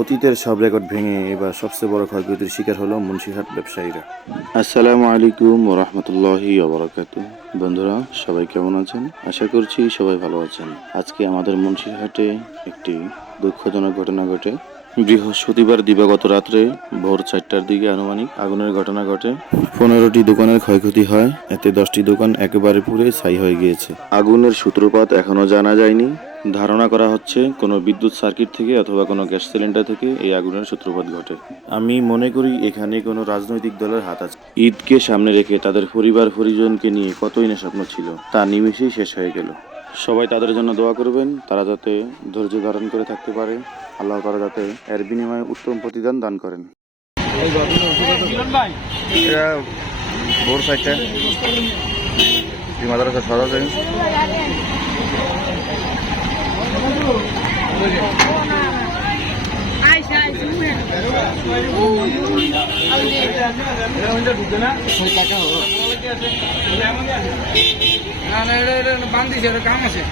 অতীতের সব রেকর্ড ভেঙে এবার সবচেয়ে বড় ক্ষয়ক্ষতির শিকার হলো মুন্সিরহাট ব্যবসায়ীরা। আসসালামু আলাইকুম ওয়া রাহমাতুল্লাহি ওয়া বারাকাতুহু। বন্ধুরা সবাই কেমন আছেন? আশা করছি সবাই ভালো আছেন। আজকে আমাদের মুন্সিরহাটে একটি দুঃখজনক ঘটনা ঘটে। বৃহস্পতিবার দিবাগত রাত্রে ভোর 4টার দিকে আনুমানিক আগুনের ঘটনা ঘটে। 15টি দোকানের ক্ষয়ক্ষতি হয়, এতে 10টি দোকান একেবারে পুড়ে ছাই হয়ে গিয়েছে। আগুনের সূত্রপাত এখনো জানা যায়নি। ধারণা করা হচ্ছে কোনো বিদ্যুৎ সার্কিট থেকে অথবা কোনো গ্যাস সিলিন্ডার থেকে এই আগুনের সূত্রপাত ঘটে। আমি মনে করি এখানে কোনো রাজনৈতিক দলের হাত আছে। ঈদকে সামনে রেখে তাদের পরিবার পরিজনকে নিয়ে কতই না স্বপ্ন ছিল, তা নিমেষেই শেষ হয়ে গেল। সবাই তাদের জন্য দোয়া করবেন, তারা যাতে ধৈর্য ধারণ করে থাকতে পারে। আল্লাহ তাআলা যাতে এর বিনিময়ে উত্তম প্রতিদান দান করেন। ভোর 4টা মাদ্রাসা সরা যায়। কাম আছে